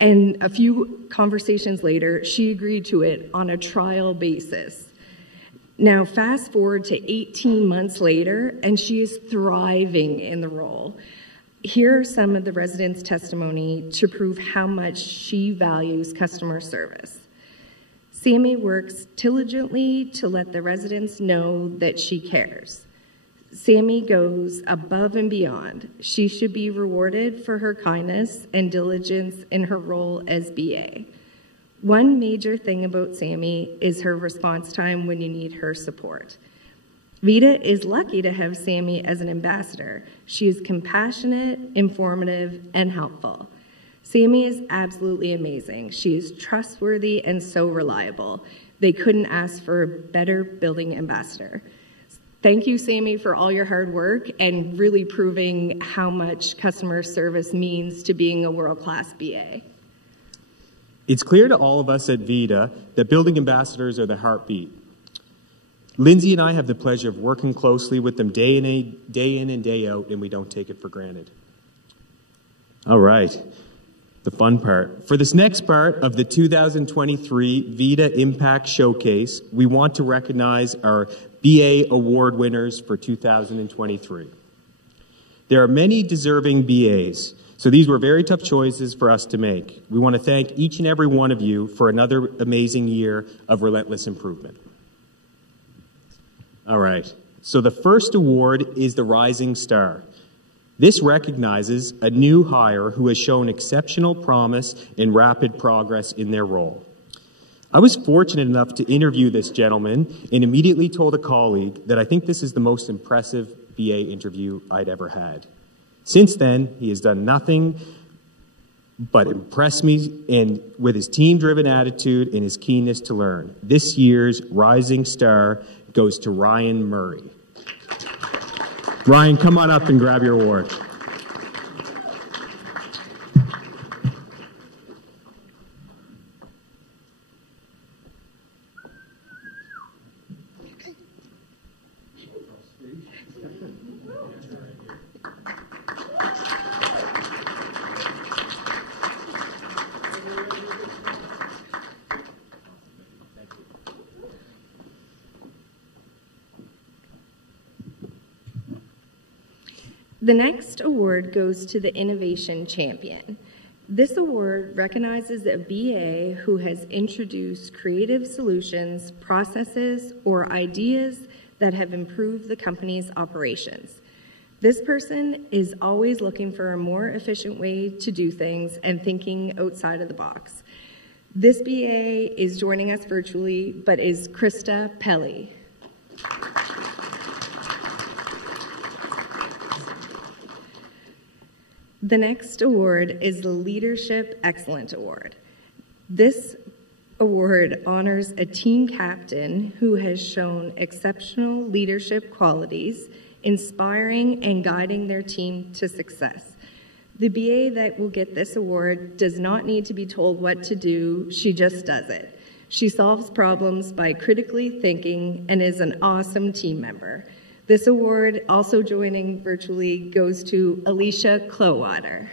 and a few conversations later, she agreed to it on a trial basis. Now, fast forward to 18 months later, and she is thriving in the role. Here are some of the residents' testimony to prove how much she values customer service. Sammy works diligently to let the residents know that she cares. Sammy goes above and beyond. She should be rewarded for her kindness and diligence in her role as BA. One major thing about Sammy is her response time when you need her support. VIDA is lucky to have Sammy as an ambassador. She is compassionate, informative, and helpful. Sammy is absolutely amazing. She is trustworthy and so reliable. They couldn't ask for a better building ambassador. Thank you, Sammy, for all your hard work and really proving how much customer service means to being a world-class BA. It's clear to all of us at VIDA that building ambassadors are the heartbeat. Lindsay and I have the pleasure of working closely with them day in and day out, and we don't take it for granted. All right, the fun part. For this next part of the 2023 VIDA Impact Showcase, we want to recognize our BA Award winners for 2023. There are many deserving BAs, so these were very tough choices for us to make. We want to thank each and every one of you for another amazing year of relentless improvement. All right, so the first award is the Rising Star. This recognizes a new hire who has shown exceptional promise and rapid progress in their role. I was fortunate enough to interview this gentleman and immediately told a colleague that I think this is the most impressive BA interview I'd ever had. Since then, he has done nothing but impress me with his team-driven attitude and his keenness to learn. This year's Rising Star goes to Ryan Murray. Ryan, come on up and grab your award. The next award goes to the Innovation Champion. This award recognizes a BA who has introduced creative solutions, processes, or ideas that have improved the company's operations. This person is always looking for a more efficient way to do things and thinking outside of the box. This BA is joining us virtually, but is Krista Pelly. The next award is the Leadership Excellence Award. This award honors a team captain who has shown exceptional leadership qualities, inspiring and guiding their team to success. The BA that will get this award does not need to be told what to do, she just does it. She solves problems by critically thinking and is an awesome team member. This award, also joining virtually, goes to Alicia Clowater.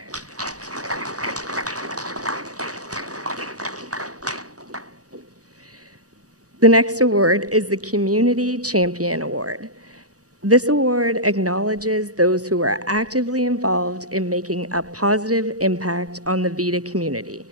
The next award is the Community Champion Award. This award acknowledges those who are actively involved in making a positive impact on the VIDA community.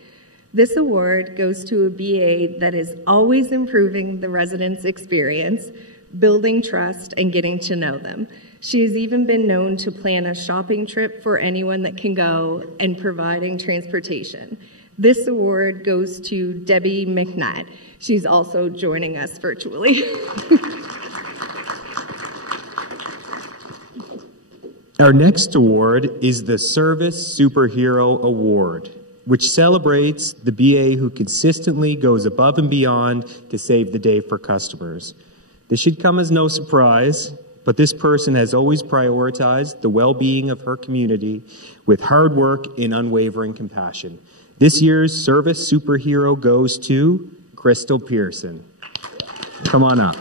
This award goes to a BA that is always improving the residents' experience, building trust, and getting to know them. She has even been known to plan a shopping trip for anyone that can go and providing transportation. This award goes to Debbie McNatt. She's also joining us virtually. Our next award is the Service Superhero Award, which celebrates the BA who consistently goes above and beyond to save the day for customers. This should come as no surprise, but this person has always prioritized the well-being of her community with hard work and unwavering compassion. This year's Service Superhero goes to Crystal Pearson. Come on up.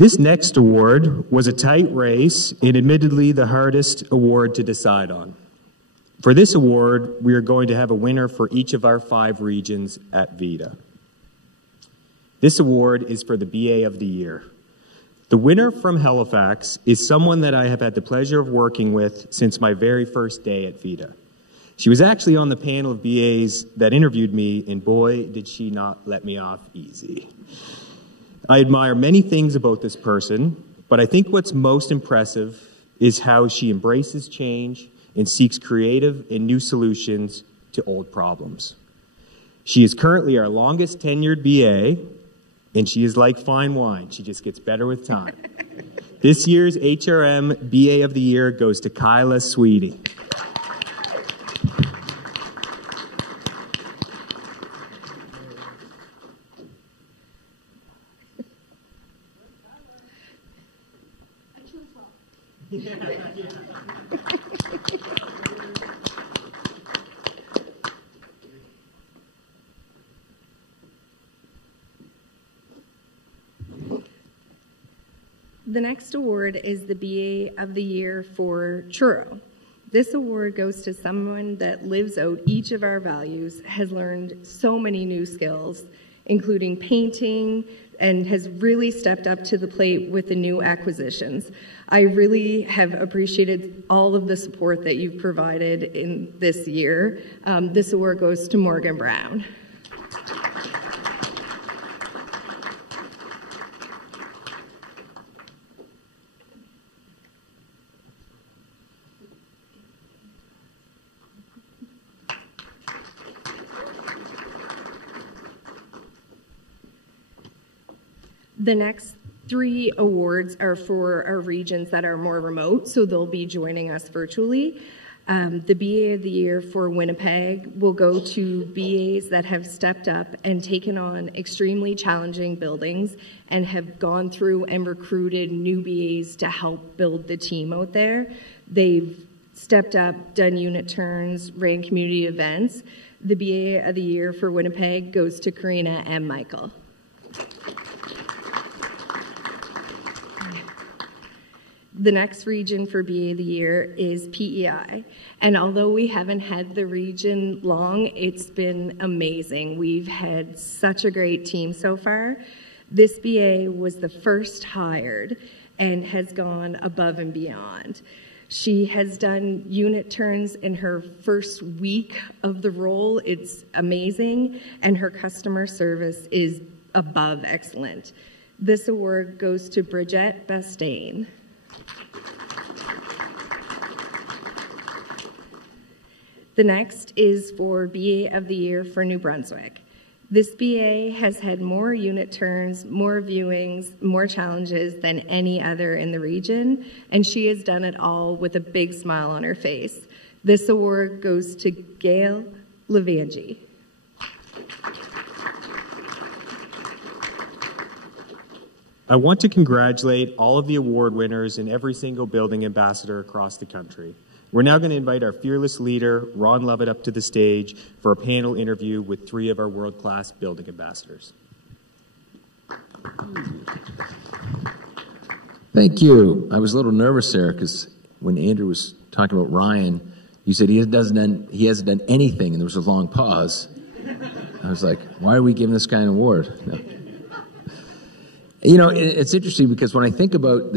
This next award was a tight race and admittedly the hardest award to decide on. For this award, we are going to have a winner for each of our 5 regions at VIDA. This award is for the BA of the Year. The winner from Halifax is someone that I have had the pleasure of working with since my very first day at VIDA. She was actually on the panel of BAs that interviewed me, and boy, did she not let me off easy. I admire many things about this person, but I think what's most impressive is how she embraces change and seeks creative and new solutions to old problems. She is currently our longest tenured BA, and she is like fine wine. She just gets better with time. This year's HRM BA of the Year goes to Kyla Sweetie. The next award is the BA of the Year for Churro. This award goes to someone that lives out each of our values, has learned so many new skills, including painting, and has really stepped up to the plate with the new acquisitions. I really have appreciated all of the support that you've provided in this year. This award goes to Morgan Brown. The next 3 awards are for our regions that are more remote, so they'll be joining us virtually. The BA of the Year for Winnipeg will go to BAs that have stepped up and taken on extremely challenging buildings and have gone through and recruited new BAs to help build the team out there. They've stepped up, done unit turns, ran community events. The BA of the Year for Winnipeg goes to Karina and Michael. The next region for BA of the Year is PEI. And although we haven't had the region long, it's been amazing. We've had such a great team so far. This BA was the first hired and has gone above and beyond. She has done unit turns in her first week of the role. It's amazing. And her customer service is above excellent. This award goes to Bridget Bastain. The next is for BA of the Year for New Brunswick. This BA has had more unit turns, more viewings, more challenges than any other in the region, and she has done it all with a big smile on her face. This award goes to Gail Levangie. I want to congratulate all of the award winners and every single building ambassador across the country. We're now going to invite our fearless leader, Ron Lovett, up to the stage for a panel interview with 3 of our world-class building ambassadors. Thank you. I was a little nervous there because when Andrew was talking about Ryan, you said he hasn't done anything, and there was a long pause. I was like, why are we giving this guy an award? No. You know, it's interesting because when I think about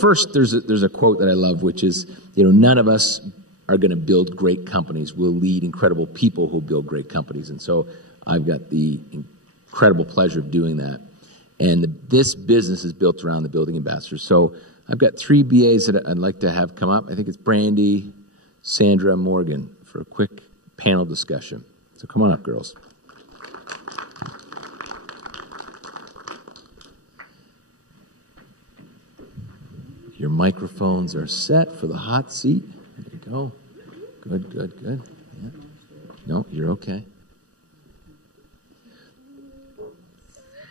first, there's a quote that I love, which is, none of us are going to build great companies. We'll lead incredible people who build great companies. And so I've got the incredible pleasure of doing that. And this business is built around the building ambassadors. So I've got 3 BAs that I'd like to have come up. I think it's Brandy, Sandra, Morgan for a quick panel discussion. So come on up, girls. Your microphones are set for the hot seat. There you go. Good. Yeah. No, you're okay.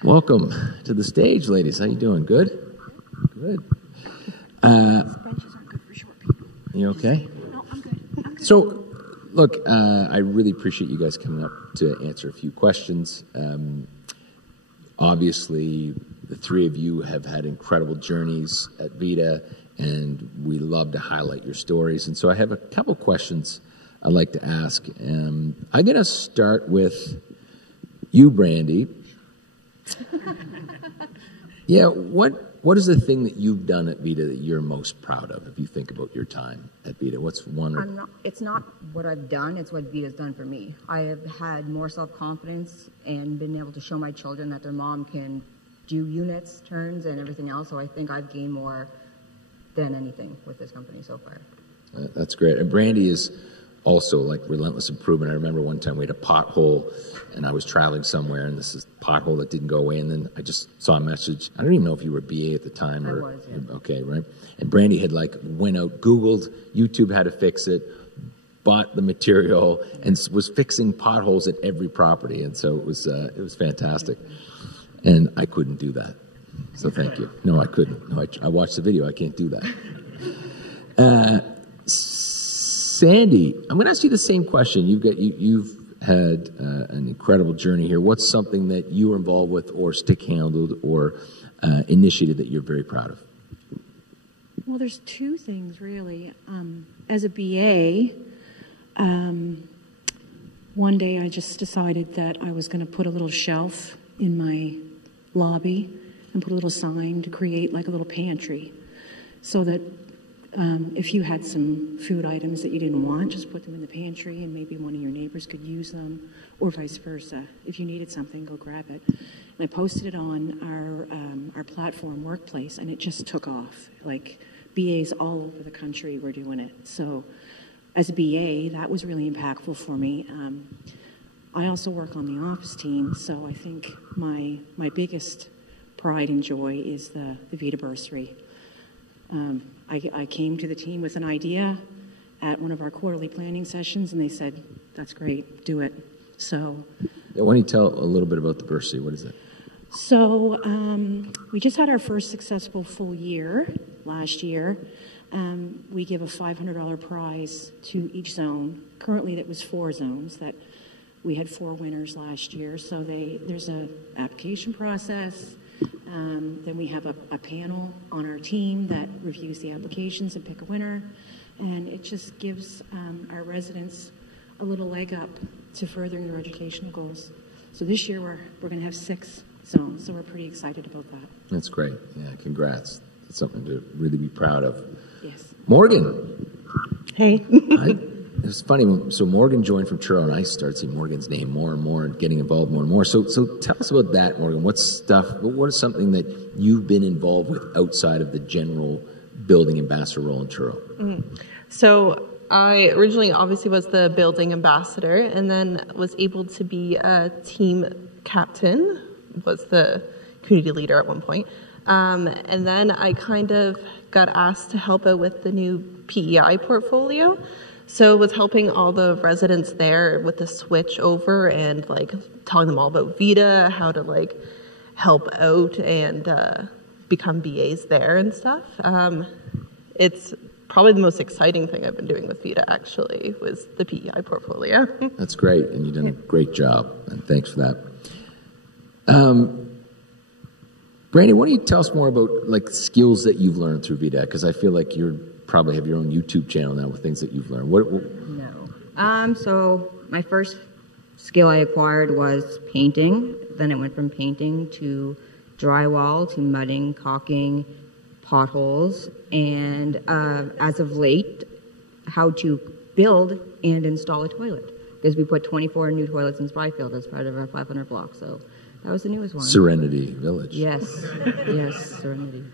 Welcome to the stage, ladies. How you doing? Good? Good. You okay? No, I'm good. So, look, I really appreciate you guys coming up to answer a few questions. Obviously, the three of you have had incredible journeys at VIDA, and we love to highlight your stories. And so I have a couple questions I'd like to ask. I'm going to start with you, Brandy. Yeah, what is the thing that you've done at VIDA that you're most proud of if you think about your time at VIDA? What's one? It's not what I've done, it's what VIDA's done for me. I have had more self-confidence and been able to show my children that their mom can do units, turns, and everything else. So I think I've gained more than anything with this company so far. That's great. And Brandy is also like relentless improvement. I remember one time we had a pothole, and I was traveling somewhere, and this is a pothole that didn't go away, and then I just saw a message. I don't even know if you were BA at the time. I was, yeah. Okay, right? And Brandy had went out, Googled YouTube how to fix it, bought the material, and was fixing potholes at every property, and so it was fantastic. And I couldn't do that. So thank you. No, I couldn't. No, I watched the video. I can't do that. Sandy, I'm going to ask you the same question. You've had an incredible journey here. What's something that you were involved with, or stick-handled, or initiated that you're very proud of? Well, there's two things really. As a BA, one day I just decided that I was going to put a little shelf in my lobby and put a little sign to create like a little pantry, so that if you had some food items that you didn't want, just put them in the pantry and maybe one of your neighbors could use them, or vice versa. If you needed something, go grab it. And I posted it on our platform Workplace, and it just took off. Like BAs all over the country were doing it. So as a BA, that was really impactful for me. I also work on the office team, so I think my biggest pride and joy is the VIDA bursary. I came to the team with an idea at one of our quarterly planning sessions, and they said, "That's great, do it." So, why don't you tell a little bit about the bursary? What is it? So we just had our first successful full year last year. We give a $500 prize to each zone. Currently, that was 4 zones. That we had 4 winners last year. So there's an application process. Then we have a panel on our team that reviews the applications and pick a winner. And it just gives our residents a little leg up to furthering their educational goals. So this year we're going to have 6 zones, so we're pretty excited about that. That's great. Yeah, congrats. That's something to really be proud of. Yes. Morgan. Hey. It's funny, so Morgan joined from Truro, and I started seeing Morgan's name more and more and getting involved more and more. So tell us about that, Morgan. What is something that you've been involved with outside of the general building ambassador role in Truro? So I originally obviously was the building ambassador, and then was able to be a team captain, was the community leader at one point. And then I kind of got asked to help out with the new PEI portfolio. So was helping all the residents there with the switch over and like telling them all about VIDA, how to like help out and become BAs there and stuff. It's probably the most exciting thing I've been doing with VIDA actually was the PEI portfolio. That's great, and you've done a great job, and thanks for that. Brandon, why don't you tell us more about like skills that you've learned through VIDA? Because I feel like you probably have your own YouTube channel now with things that you've learned. No. So my first skill I acquired was painting. Then it went from painting to drywall to mudding, caulking, potholes, and as of late, how to build and install a toilet. Because we put 24 new toilets in Spryfield as part of our 500 block. So that was the newest one. Serenity Village. Yes. Yes, Serenity.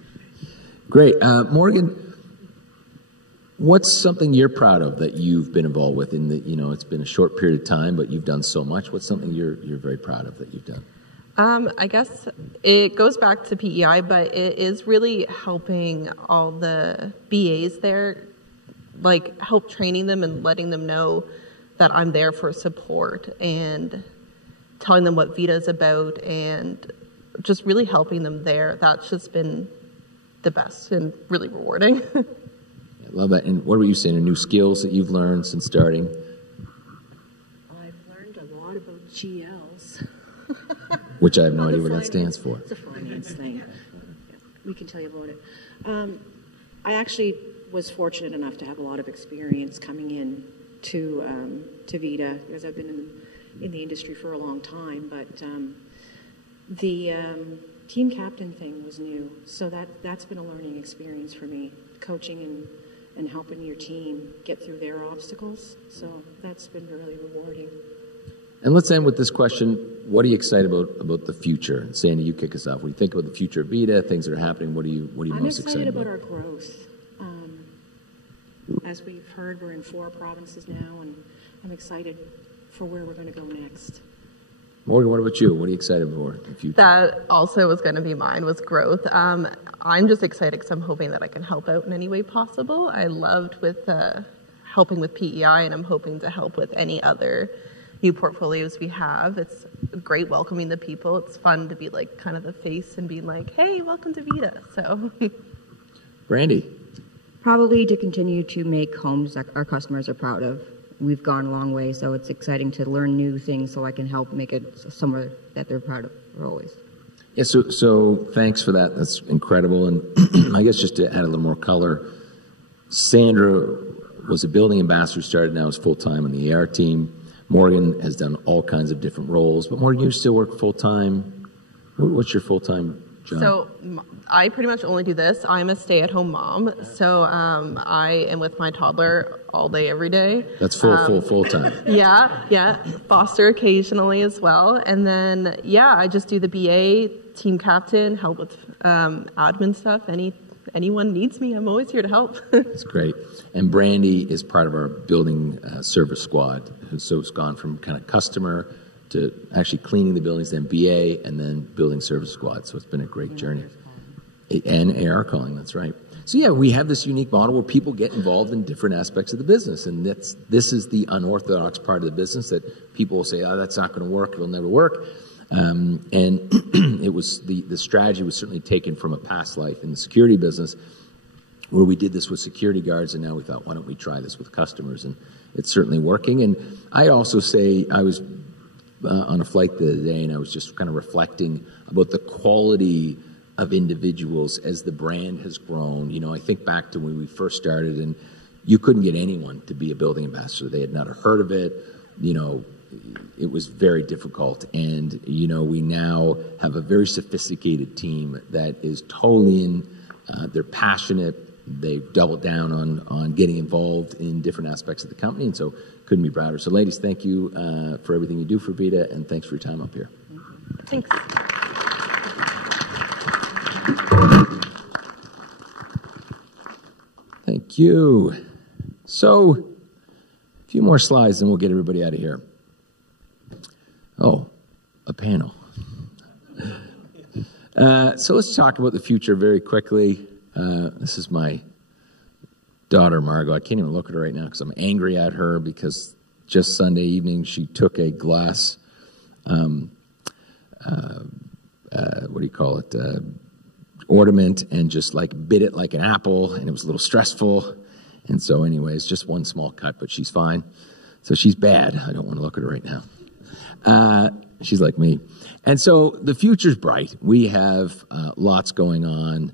Great. Morgan, what's something you're proud of that you've been involved with in the, it's been a short period of time, but you've done so much. What's something you're very proud of that you've done? I guess it goes back to PEI, but it is really helping all the BAs there, like help training them and letting them know that I'm there for support and telling them what VIDA is about and just really helping them there. That's just been the best and really rewarding. I love that. And what were you saying, new skills that you've learned since starting? I've learned a lot about GLs. which I have no idea what that stands for. It's a finance thing. We can tell you about it. I actually was fortunate enough to have a lot of experience coming in to VIDA, because I've been in the industry for a long time, but the team captain thing was new, so that's been a learning experience for me, coaching and helping your team get through their obstacles, so that's been really rewarding. And let's end with this question. What are you excited about the future? Sandy, you kick us off. When you think about the future of VIDA, things that are happening, what are you most excited about? I'm excited about our growth. As we've heard, we're in 4 provinces now, and I'm excited for where we're going to go next. Morgan, what about you? What are you excited for in the future? That also was going to be mine, was growth. I'm just excited because I'm hoping that I can help out in any way possible. I loved with helping with PEI, and I'm hoping to help with any other new portfolios we have. It's great welcoming the people. It's fun to be like kind of the face and being like, hey, welcome to VIDA. So, Brandy? Probably to continue to make homes that our customers are proud of. We've gone a long way, so it's exciting to learn new things so I can help make it somewhere that they're proud of for always. Yeah, so thanks for that. That's incredible. And I guess just to add a little more color, Sandra was a building ambassador, started now as full-time on the AR team. Morgan has done all kinds of different roles, but Morgan, you still work full-time. What's your full-time job? So I pretty much only do this. I'm a stay-at-home mom, so I am with my toddler all day, every day. That's full-time. Yeah. Foster occasionally as well. And then, I just do the BA, team captain, help with admin stuff. Anyone needs me, I'm always here to help. That's great. And Brandy is part of our building service squad. So it's gone from kind of customer to actually cleaning the buildings, then BA, and then building service squad. So it's been a great journey. And AR calling, that's right. So we have this unique model where people get involved in different aspects of the business. And this is the unorthodox part of the business that people will say, oh, that's not going to work, it'll never work. And it was the strategy was certainly taken from a past life in the security business, where we did this with security guards, and now we thought, why don't we try this with customers? And it's certainly working. And I also say, I was on a flight the other day, and I was just kind of reflecting about the quality of individuals as the brand has grown. I think back to when we first started, and you couldn't get anyone to be a building ambassador. They had not heard of it. It was very difficult. And, we now have a very sophisticated team that is totally in, they're passionate. They've doubled down on getting involved in different aspects of the company. And so couldn't be prouder. So ladies, thank you for everything you do for VIDA, and thanks for your time up here. Thanks. Thank you. So, a few more slides and we'll get everybody out of here. Oh, a panel. So let's talk about the future very quickly. This is my daughter, Margot. I can't even look at her right now because I'm angry at her because just Sunday evening she took a glass, ornament and just bit it like an apple, and it was a little stressful. And so anyways, just one small cut, but she's fine. So she's bad. I don't want to look at her right now. She's like me. And so the future's bright. We have lots going on.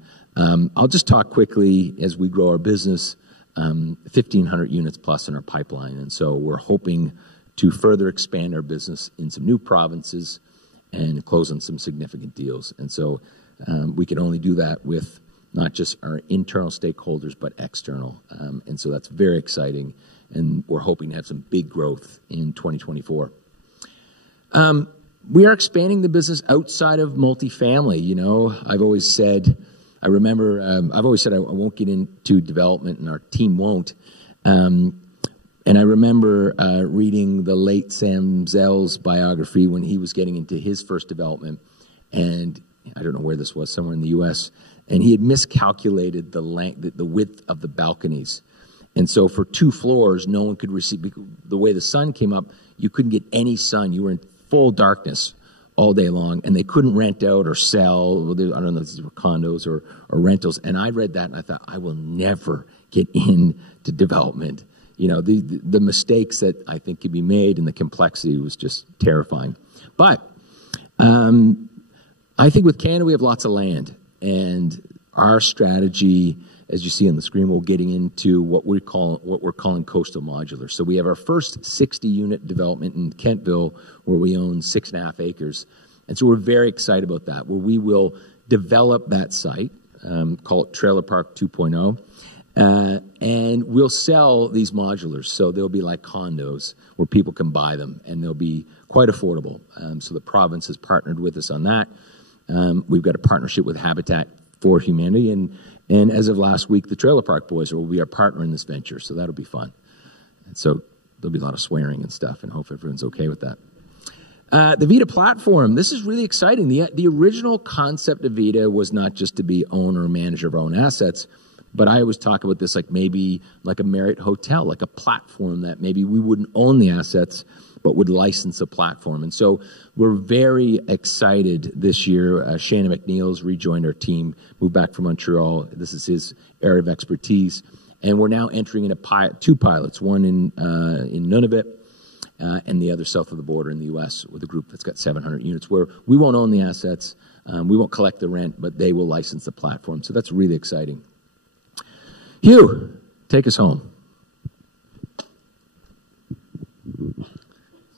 I'll just talk quickly as we grow our business, 1,500 units plus in our pipeline. And so we're hoping to further expand our business in some new provinces and close on some significant deals. And so we can only do that with not just our internal stakeholders, but external. And so that's very exciting. And we're hoping to have some big growth in 2024. We are expanding the business outside of multifamily. I've always said I won't get into development, and our team won't. And I remember reading the late Sam Zell's biography when he was getting into his first development. And I don't know where this was, somewhere in the U.S., and he had miscalculated the width of the balconies. And so for 2 floors, no one could receive, the way the sun came up, you couldn't get any sun. You were in full darkness all day long, and they couldn't rent out or sell. I don't know if these were condos or rentals. And I read that, and I thought, I will never get into development. The mistakes that I think could be made and the complexity was just terrifying. But I think with Canada, we have lots of land, and our strategy, as you see on the screen, we're getting into what we're calling coastal modular. So we have our first 60-unit development in Kentville, where we own 6.5 acres, and so we're very excited about that, where we will develop that site, call it Trailer Park 2.0, and we'll sell these modulars. So they'll be like condos where people can buy them, and they'll be quite affordable. So the province has partnered with us on that. We've got a partnership with Habitat for Humanity, and as of last week, the Trailer Park Boys will be our partner in this venture, so that'll be fun. And so there'll be a lot of swearing and stuff, and hope everyone's okay with that. The VIDA platform, this is really exciting. The original concept of VIDA was not just to be owner or manager of our own assets, but I always talk about this like maybe like a Marriott hotel, like a platform that maybe we wouldn't own the assets, but would license a platform. And so we're very excited this year. Shannon McNeil's rejoined our team, moved back from Montreal. This is his area of expertise. And we're now entering into 2 pilots, one in Nunavut and the other south of the border in the U.S. with a group that's got 700 units, where we won't own the assets, we won't collect the rent, but they will license the platform. So that's really exciting. Hugh, take us home.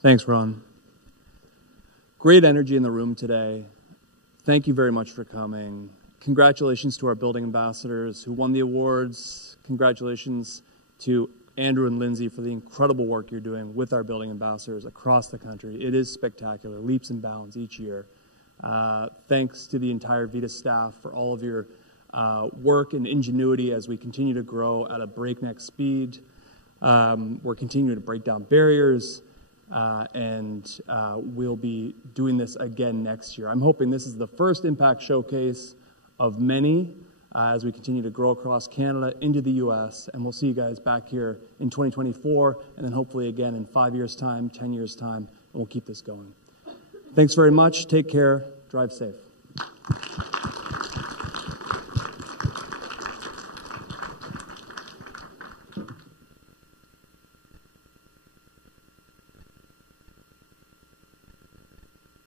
Thanks, Ron. Great energy in the room today. Thank you very much for coming. Congratulations to our building ambassadors who won the awards. Congratulations to Andrew and Lindsay for the incredible work you're doing with our building ambassadors across the country. It is spectacular, leaps and bounds each year. Thanks to the entire VIDA staff for all of your work and ingenuity as we continue to grow at a breakneck speed. We're continuing to break down barriers, and we'll be doing this again next year. I'm hoping this is the first Impact Showcase of many as we continue to grow across Canada into the U.S., and we'll see you guys back here in 2024, and then hopefully again in 5 years' time, 10 years' time, and we'll keep this going. Thanks very much. Take care. Drive safe.